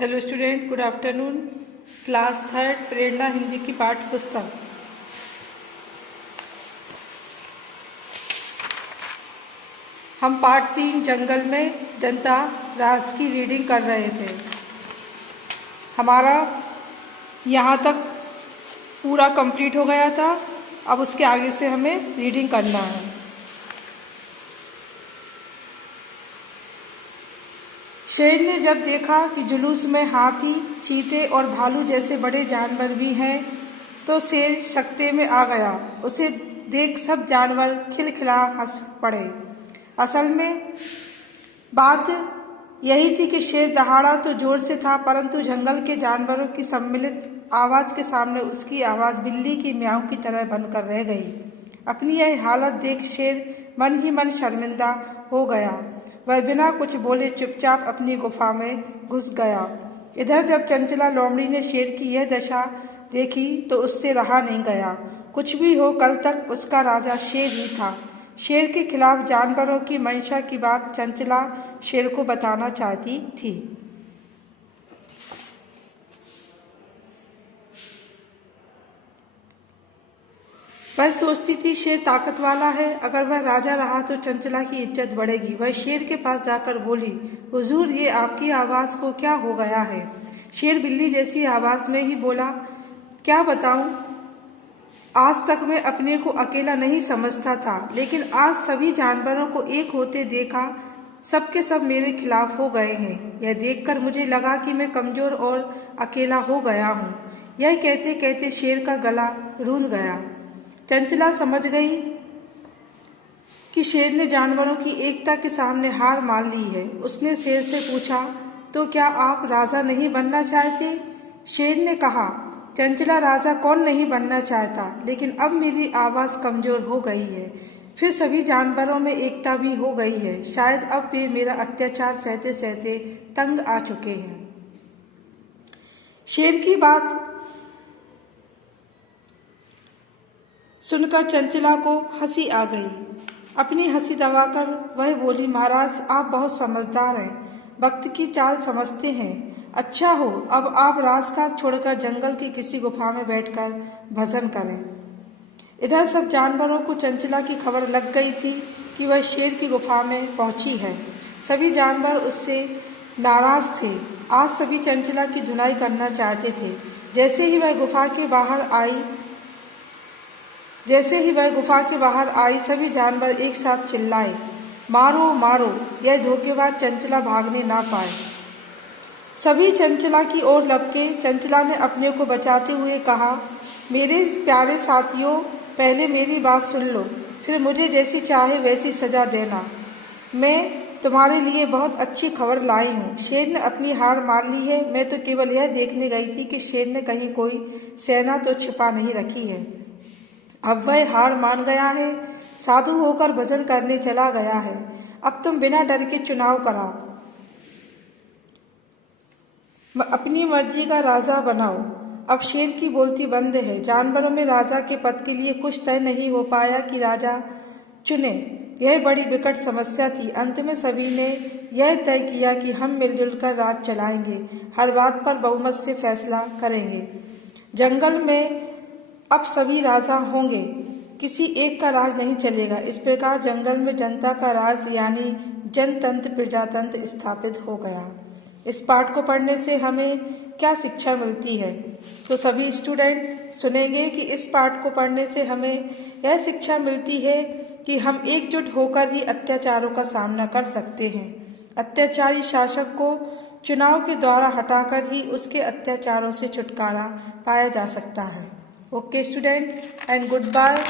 Hello student, good afternoon. Class third Prerna Hindi की पाठ्य पुस्तक। हम पाठ 3 जंगल में जनता राज की रीडिंग कर रहे थे। हमारा यहाँ तक पूरा कंप्लीट हो गया था। अब उसके आगे से हमें रीडिंग करना है। शेर ने जब देखा कि जुलूस में हाथी, चीते और भालू जैसे बड़े जानवर भी हैं, तो शेर सकते में आ गया। उसे देख सब जानवर खिलखिला हंस पड़े। असल में बात यही थी कि शेर दहाड़ा तो जोर से था, परंतु जंगल के जानवरों की सम्मिलित आवाज़ के सामने उसकी आवाज़ बिल्ली की म्याऊं की तरह बनकर रह गई। अपनी यह हालत देख शेर मन ही मन शर्मिंदा हो गया। वह बिना कुछ बोले चुपचाप अपनी गुफा में घुस गया। इधर जब चंचला लोमड़ी ने शेर की यह दशा देखी तो उससे रहा नहीं गया। कुछ भी हो, कल तक उसका राजा शेर ही था। शेर के खिलाफ जानवरों की मंशा की बात चंचला शेर को बताना चाहती थी। वह सोचती थी शेर ताकत वाला है, अगर वह राजा रहा तो चंचला की इज्जत बढ़ेगी। वह शेर के पास जाकर बोली, हुजूर, ये आपकी आवाज़ को क्या हो गया है? शेर बिल्ली जैसी आवाज़ में ही बोला, क्या बताऊं? आज तक मैं अपने को अकेला नहीं समझता था, लेकिन आज सभी जानवरों को एक होते देखा। सबके सब मेरे खिलाफ हो गए हैं। यह देखकर मुझे लगा कि मैं कमज़ोर और अकेला हो गया हूँ। यह कहते कहते शेर का गला रूंध गया। चंचला समझ गई कि शेर ने जानवरों की एकता के सामने हार मान ली है। उसने शेर से पूछा, तो क्या आप राजा नहीं बनना चाहते? शेर ने कहा, चंचला, राजा कौन नहीं बनना चाहता, लेकिन अब मेरी आवाज़ कमज़ोर हो गई है। फिर सभी जानवरों में एकता भी हो गई है। शायद अब वे मेरा अत्याचार सहते सहते तंग आ चुके हैं। शेर की बात सुनकर चंचला को हंसी आ गई। अपनी हंसी दबाकर वह बोली, महाराज, आप बहुत समझदार हैं, वक्त की चाल समझते हैं। अच्छा हो, अब आप राजकाज छोड़कर जंगल की किसी गुफा में बैठकर भजन करें। इधर सब जानवरों को चंचला की खबर लग गई थी कि वह शेर की गुफा में पहुंची है। सभी जानवर उससे नाराज थे। आज सभी चंचला की धुनाई करना चाहते थे। जैसे ही वह गुफा के बाहर आई, सभी जानवर एक साथ चिल्लाए, मारो मारो, यह धोखेबाज चंचला भागने ना पाए। सभी चंचला की ओर लपके। चंचला ने अपने को बचाते हुए कहा, मेरे प्यारे साथियों, पहले मेरी बात सुन लो, फिर मुझे जैसी चाहे वैसी सजा देना। मैं तुम्हारे लिए बहुत अच्छी खबर लाई हूँ। शेर ने अपनी हार मान ली है। मैं तो केवल यह देखने गई थी कि शेर ने कहीं कोई सेना तो छिपा नहीं रखी है। अब वह हार मान गया है, साधु होकर भजन करने चला गया है। अब तुम बिना डर के चुनाव कराओ, अपनी मर्जी का राजा बनाओ। अब शेर की बोलती बंद है। जानवरों में राजा के पद के लिए कुछ तय नहीं हो पाया कि राजा चुने। यह बड़ी विकट समस्या थी। अंत में सभी ने यह तय किया कि हम मिलजुल कर राज चलाएंगे, हर बात पर बहुमत से फैसला करेंगे। जंगल में अब सभी राजा होंगे, किसी एक का राज नहीं चलेगा। इस प्रकार जंगल में जनता का राज यानी जनतंत्र प्रजातंत्र स्थापित हो गया। इस पाठ को पढ़ने से हमें क्या शिक्षा मिलती है? तो सभी स्टूडेंट सुनेंगे कि इस पाठ को पढ़ने से हमें यह शिक्षा मिलती है कि हम एकजुट होकर ही अत्याचारों का सामना कर सकते हैं। अत्याचारी शासक को चुनाव के द्वारा हटाकर ही उसके अत्याचारों से छुटकारा पाया जा सकता है। Okay student, and good bye.